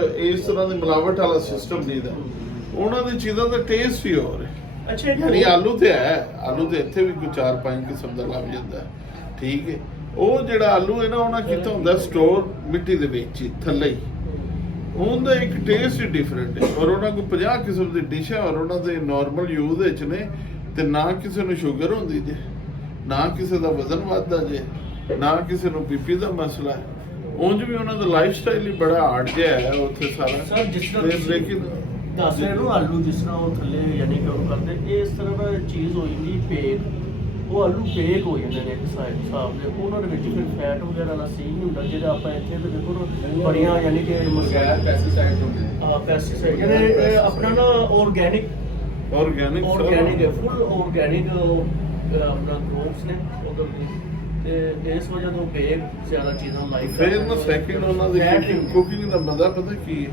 ਇਸ ਤਰ੍ਹਾਂ ਦੀ ਮਿਲਾਵਟ ਵਾਲਾ ਸਿਸਟਮ ਨਹੀਂ ਦਾ। ਉਹਨਾਂ ਦੀ ਚੀਜ਼ਾਂ ਦਾ ਟੇਸਟ ਹੀ ਹੋਰ ਹੈ। ਅੱਛਾ ਯਾਨੀ ਆਲੂ ਤੇ ਹੈ, ਆਲੂ ਤੇ ਇੱਥੇ ਵੀ ਕੋਈ 4-5 ਕਿਸਮ ਦਾ ਲੱਭ ਜਾਂਦਾ ਹੈ, ਠੀਕ ਹੈ। ਉਹ ਜਿਹੜਾ ਆਲੂ ਹੈ ਨਾ ਉਹਨਾਂ ਕੀਤਾ ਹੁੰਦਾ ਸਟੋਰ ਮਿੱਟੀ ਦੇ ਵਿੱਚ ਹੀ ਥੱਲੇ ਹੀ, ਉਹਦਾ ਇੱਕ ਟੇਸਟ ਹੀ ਡਿਫਰੈਂਟ ਹੈ। ਔਰ ਉਹਨਾਂ ਕੋਲ 50 ਕਿਸਮ ਦੀ ਡਿਸ਼ ਹੈ ਔਰ ਉਹਨਾਂ ਦੇ ਨਾਰਮਲ ਯੂਜ਼ ਵਿੱਚ ਨੇ, ਤੇ ਨਾ ਕਿਸੇ ਨੂੰ ਸ਼ੂਗਰ ਹੁੰਦੀ ਜੇ, ਨਾ ਕਿਸੇ ਦਾ ਵਜ਼ਨ ਵੱਧਦਾ ਜੇ, ਨਾ ਕਿਸੇ ਨੂੰ ਬੀਪੀ ਦਾ ਮਸਲਾ ਹੈ। ਉਂਝ ਵੀ ਉਹਨਾਂ ਦਾ ਲਾਈਫ ਸਟਾਈਲ ਹੀ ਬੜਾ ਹਾਰਡ ਜਿਹਾ ਹੈ ਉੱਥੇ ਸਾਰਾ। ਸਰ ਜਿਸ ਤਰ੍ਹਾਂ ਲੇਕਿਨ ਦੱਸ ਰਹੇ ਨੂੰ ਆਲੂ ਜਿਸ ਤਰ੍ਹਾਂ ਉਹ ਥੱਲੇ ਯਾਨੀ ਕਿ ਉਹ ਕਰਦੇ ਇਸ ਤਰ੍ਹਾਂ ਦਾ ਚੀਜ਼ ਹੋ ਜਾਂਦੀ ਪੇਕ, ਉਹ ਆਲੂ ਪੇਕ ਹੋ ਜਾਂਦੇ ਨੇ ਇੱਕ ਹਿਸਾਬ ਦੇ। ਉਹਨਾਂ ਦੇ ਵਿੱਚ ਫਿਰ ਫੈਟ ਵਗੈਰਾ ਦਾ ਸੀਨ ਨਹੀਂ ਹੁੰਦਾ ਜਿਹੜਾ ਆਪਾਂ ਇੱਥੇ ਤੇ ਦੇਖੋ ਨਾ ਬੜੀਆਂ ਯਾਨੀ ਕਿ ਪੈਸਟੀਸਾਈਡ ਹੁੰਦੇ ਨੇ। ਪੈਸਟੀਸਾਈਡ ਜਿਹੜੇ ਆਪਣਾ ਨਾ ਆਰਗੈਨਿਕ ਹੈ, ਫੁੱਲ ਆਰਗੈਨਿਕ ਆਪਣਾ ਗਰੋਥਸ ਨੇ ਉਧਰ ਦੀ, ਤੇ ਇਸ ਵਜ੍ਹਾ ਤੋਂ ਬੇਕ ਜ਼ਿਆਦਾ ਚੀਜ਼ਾਂ ਲਾਈਕ ਫਿਰ ਨਾ ਸੈਕਿੰਡ ਉਹਨਾਂ ਦੀ ਕੁਕਿੰਗ ਦਾ ਮਜ਼ਾ ਪਤਾ ਕੀ ਹੈ,